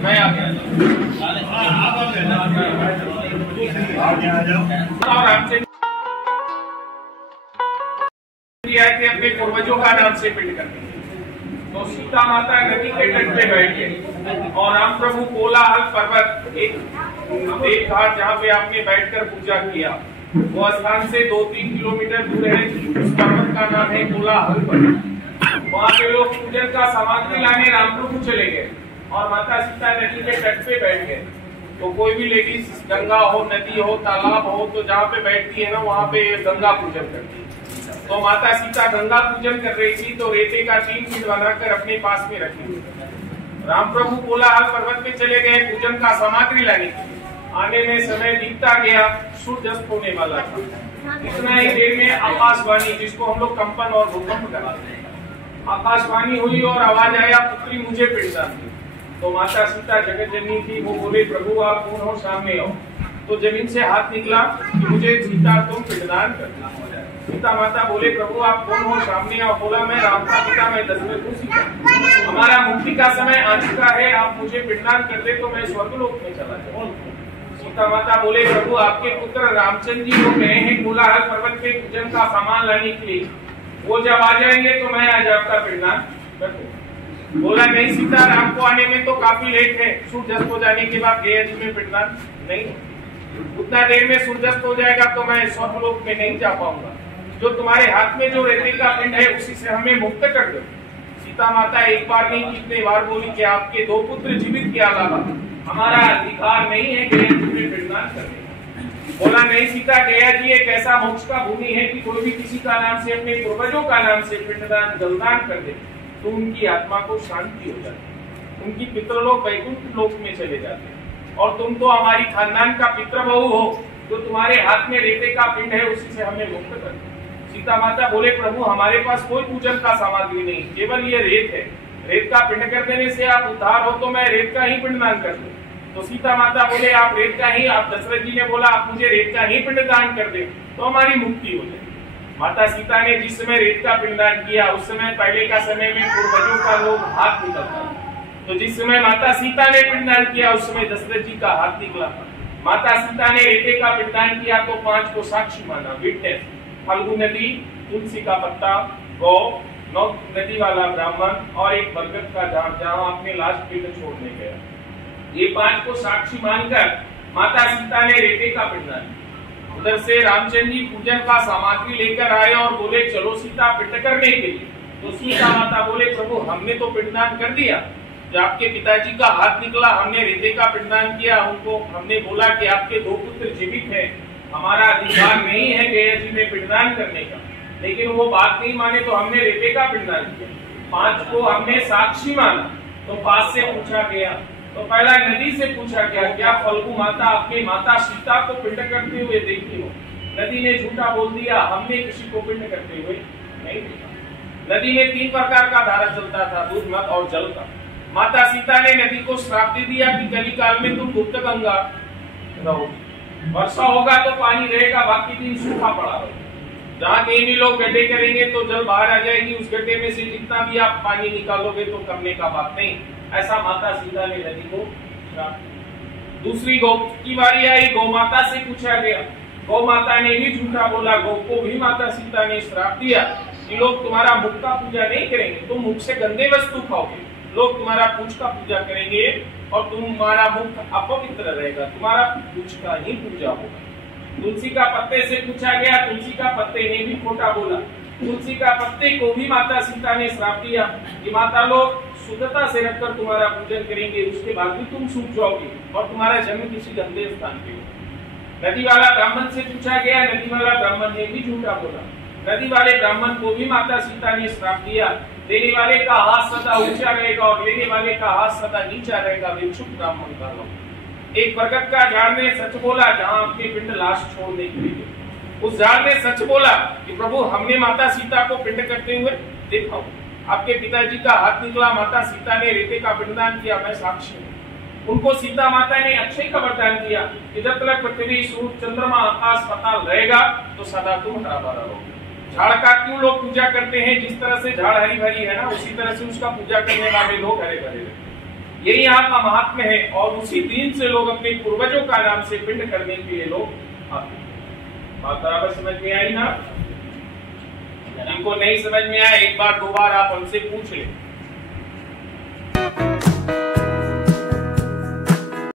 मैं आ गया। अपने पूर्वजों का नाम से पिंड करते, तो सीता माता नदी के तट पे बैठ गए और राम प्रभु कोलाहल पर्वत एक घाट जहाँ पे आपने बैठकर पूजा किया, वो स्थान से 2-3 किलोमीटर दूर है। उस पर्वत का नाम है कोलाहल पर्वत। वहाँ पे लोग पूजन का सामग्री लाने राम प्रभु चले गए और माता सीता नदी के तट पे बैठ गए। तो कोई भी लेडीज गंगा हो, नदी हो, तालाब हो, तो जहाँ पे बैठती है ना वहाँ पे गंगा पूजन करती है। तो माता सीता गंगा पूजन कर रही थी, तो रेते का 3 फीट बनाकर अपने पास में रखी। राम प्रभु कोलाहल पर्वत पे चले गए पूजन का सामग्री लाने के लिए। आने में समय बीतता गया, सूर्यास्त होने वाला था। इतना ही देर में आकाशवाणी, जिसको हम लोग कंपन और भूकंप कराते हैं, आकाशवाणी हुई और आवाज आया, पुत्री मुझे पिंडदान दे। तो माता सीता जगत जननी थी, वो बोले प्रभु आप कौन हो, सामने आओ। तो जमीन से हाथ निकला कि मुझे सीता तुम पिंडदान करना। सीता माता बोले प्रभु आप कौन हो, सामने आओ। बोला मैं राम का पिता, मैं दशरथ हूँ सीता, हमारा मुक्ति का समय आ चुका है, आप मुझे पिंडदान कर दे तो मैं स्वर्गलोक में चला जाऊँ। सीता माता बोले प्रभु आपके पुत्र रामचंद्र जी वो गए हैं कोलाहल पर्वत पे पूजन का सामान लाने के लिए, वो जब आ जाएंगे तो मैं आज आपका पिंडदान कर दूंगा। बोला नहीं सीता, राम को आने में तो काफी लेट है, सूर्यास्त हो जाने के बाद गया जी में पिंडदान नहीं, उतना देर में सूर्यास्त हो जाएगा तो मैं स्वर्गलोक में नहीं जा पाऊंगा। जो तुम्हारे हाथ में जो रेते का पिंड है उसी से हमें मुक्त कर दो। सीता माता एक बार नहीं कितने बार बोली कि आपके 2 पुत्र जीवित के अलावा हमारा अधिकार नहीं है गया जी में पिंडदान करने। बोला नहीं सीता, गया जी एक ऐसा मोक्ष का भूमि है कि कोई भी किसी का नाम से, अपने पूर्वजों का नाम से पिंडदान जलदान कर दे तो उनकी आत्मा को शांति हो जाती है, उनकी पितृलोक वैकुंठ लोक में चले जाते हैं। और तुम तो हमारी खानदान का पितृ बहू हो, तो तुम्हारे हाथ में रेते का पिंड है, उसी से हमें मुक्त कर दो। सीता माता बोले प्रभु हमारे पास कोई पूजन का सामग्री नहीं, केवल ये रेत है, रेत का पिंड कर देने से आप उद्धार हो, तो मैं रेत का ही पिंडदान कर दूं। तो सीता माता बोले आप रेत का ही, आप दशरथ जी ने बोला आप मुझे रेत का ही पिंडदान कर दे तो हमारी मुक्ति हो जाए। माता सीता ने जिस समय रेत का पिंडदान किया, उस समय पहले का समय में पूर्वजों का लोग हाथ निकलता, तो जिस समय माता सीता ने पिंडदान किया उस समय दशरथ जी का हाथ निकला। माता सीता ने रेते का पिंडदान किया तो 5 को साक्षी माना, विटनेस, फल्गु नदी, तुलसी का पत्ता, गौ, 9 नदी वाला ब्राह्मण और एक बरगद का झाड़ जहाँ आपने लास्ट पिंड छोड़ने गया। ये 5 को साक्षी मानकर माता सीता ने रेते का पिंडदान किया। उधर से रामचंद्र जी पूजन का सामग्री लेकर आए और बोले चलो सीता पिंड करने के लिए। तो सीता माता बोले प्रभु हमने तो पिंडदान कर दिया, जब आपके पिताजी का हाथ निकला हमने रेते का पिंडदान किया, उनको हमने बोला कि आपके 2 पुत्र जीवित हैं, हमारा अधिकार नहीं है गया जी में पिंडदान करने का, लेकिन वो बात नहीं माने तो हमने रेते का पिंडदान किया। 5 को हमने साक्षी माना। तो 5 से पूछा गया, तो पहला नदी से पूछा गया क्या फल्गु माता अपनी माता सीता को पिंड करते हुए देखती हो? नदी ने झूठा बोल दिया, हमने किसी को पिंड करते हुए नहीं देखा। नदी में 3 प्रकार का धारा चलता था, दूध, मद और जल का। माता सीता ने नदी को श्राप दे दिया कि कलिकाल में तुम गुप्त गंगा रहोगी, वर्षा होगा तो पानी रहेगा, बाकी दिन सूखा पड़ा रहेगा। जहाँ कहीं भी लोग गड्ढे करेंगे तो जल बाहर आ जाएगी, उस गड्ढे में से जितना भी आप पानी निकालोगे तो करने का बात नहीं। ऐसा माता सीता ने नदी को श्राप दिया। दूसरी गौ की बारी आई, गौ माता से पूछा गया, गौ माता ने भी झूठा बोला, गौ को भी माता सीता ने श्राप दिया कि लोग तुम्हारा मुख का पूजा नहीं करेंगे, तुम मुख से गंदे वस्तु खाओगे, लोग तुम्हारा पूछ का पूजा करेंगे और तुम्हारा मुख अपवित्र रहेगा, तुम्हारा पूछ का ही पूजा होगा। तुलसी का पत्ते से पूछा गया, तुलसी का पत्ते ने भी खोटा बोला। तुलसी का पत्ते को भी माता सीता ने श्राप दिया कि माता लोग शुद्धता से रखकर तुम्हारा पूजन करेंगे, उसके बाद भी तुम सूख जाओगे और तुम्हारा जन्म किसी गंदे स्थान पे होगा। नदी वाला ब्राह्मण से पूछा गया, नदी वाला ब्राह्मण ने भी झूठा बोला। नदी वाले ब्राह्मण को भी माता सीता ने श्राप दिया, देने वाले का हाथ सदा ऊंचा रहेगा और लेने वाले का हाथ सदा नीचा रहेगा, भिक्षुक ब्राह्मण का लोग। एक बरगद का झाड़ ने सच बोला, जहाँ अपने पिंड लाश छोड़ने के लिए, उस झाड़ ने सच बोला कि प्रभु हमने माता सीता को पिंड करते हुए देखा, आपके पिताजी का हाथ निकला, माता सीता ने रेते का पिंडदान किया, मैं साक्षी हूँ। उनको सीता माता ने अक्षय का वरदान दिया कि जब तक पृथ्वी, सूर्य, चंद्रमा, आकाश, पाताल रहेगा तो सदा तुम हरा भरा रहोगे। झाड़ का क्यों लोग पूजा करते हैं? जिस तरह से झाड़ हरी भरी है ना, उसी तरह से उसका पूजा करने वाले लोग हरे भरे रहते हैं। यही यहाँ का महात्म्य है। और उसी दिन से लोग अपने पूर्वजों का नाम से पिंड करने के लिए लोग आते हैं। बात बराबर समझ में आई ना? जिनको नहीं समझ में आए एक बार दो बार आप हमसे पूछ लें।